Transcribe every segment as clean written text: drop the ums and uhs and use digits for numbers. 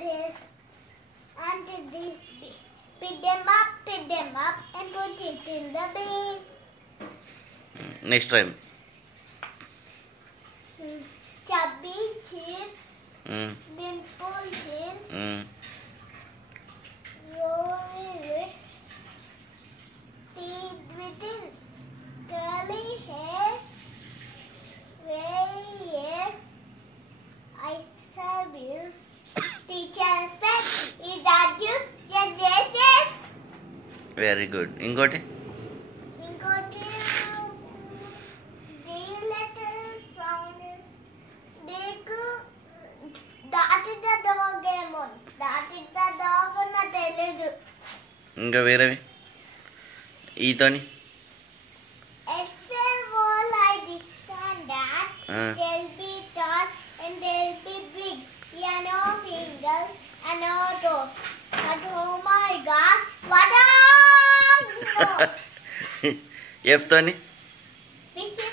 bin and pick them up and put it in the bin. Next time. Chubby chips, then push in, roll it, teeth within, curly hair, gray hair, I serve you, teacher's pet, is that you? Yes. Very good. Ingoti? Ingoti, three letters sounded. దాటిద్ద dog ఏమో దాటిద్ద dog నాకు తెలియదు. ఇంకా వేరేవి ఈతోని all I understand that they'll be tall and they'll be big. Yeah, no fingers and no toes. But oh my God, what a ఎఫ్తోని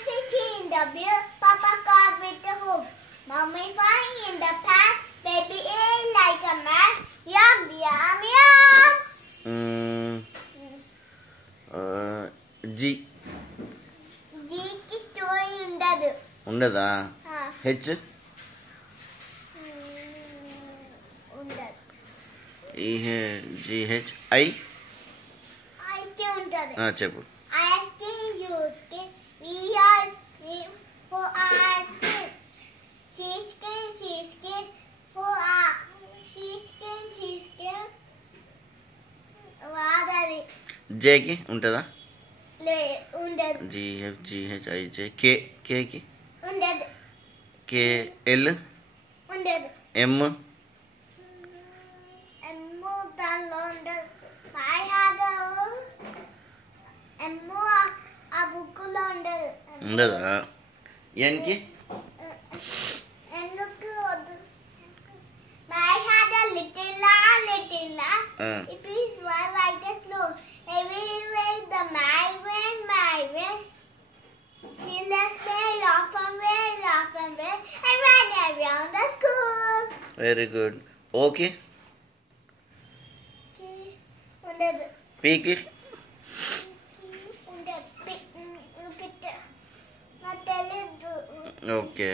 fishy in the bill, Papa car with the hook. Mommy fine in the pan, baby A like a man. Yum, yum, yum. జీ జీకి story ఉండదు. ఉండదా? హెచ్ ఉండదు. GH I అయితే ఉంటది. చెప్పు. I use we are for our skin. She skin for our she skin. వాదరి జేకి ఉంటుందా? ఉండదు. జీహెచ్ జీహెచ్ ఐ జే కే కేకి ఉండదు. కే ఎల్ ఉండదు. ఎమ్ దానిలో ఉండదు. ఆ బుక్కులో ఉండదు. ఉండదా? ఎన్కి ఎందుకు వద్దు. I had a little it is why white is slow. Everywhere the my way. She left me laugh and and ran around the school. Very good. Okay ఉండదు. పీకి ఉండదు. పిట్ట నాకు తెలీదు. ఓకే.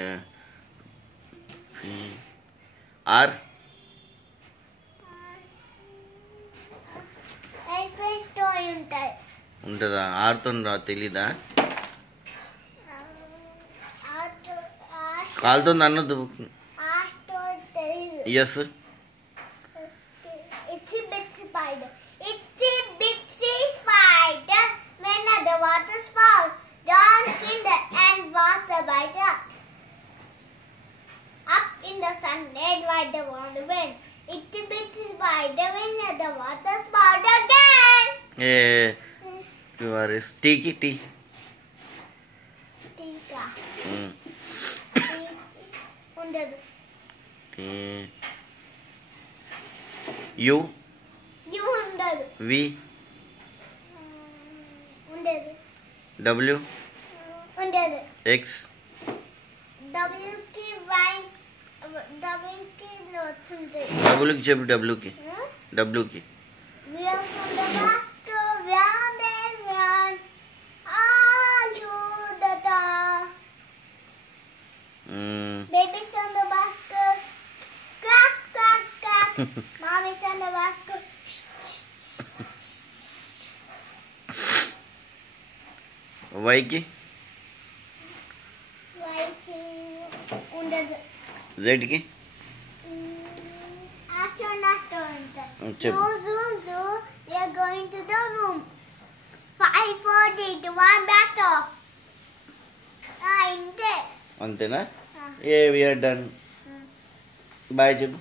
ఆర్ ఉంటుందా? ఆర్తో తెలీదా? కాలుతో అన్నది. Yes Itsy bitsy spider. Itsy bitsy spider. When the water spout, down in the end water biter. Up in the sun, red white the warm wind. Itsy bitsy spider. When the water spout again. టీకి టీ టీకా ఉండదు. యు ఉండదు. వి ఉండదు. డబ్ల్యూ ఉండదు. ఎక్స్ డబ్ల్యూకి వైన్ డబ్ల్యూకి నోట్స్ ఉంటాయి. డబ్ల్యూకి చెప్పు. డబ్ల్యూకి డబ్ల్యూకి Wheels on the basket, round and round, all through the town. Baby's on the basket, crack, crack, crack. Mommy's on the basket. వైకి ఉండదు. జెడ్కి We are going to the room. 5, 4, 3, 1, back off. అంతేనా? ఏ వి ఆర్ డన్. బాయ్ చెప్పు.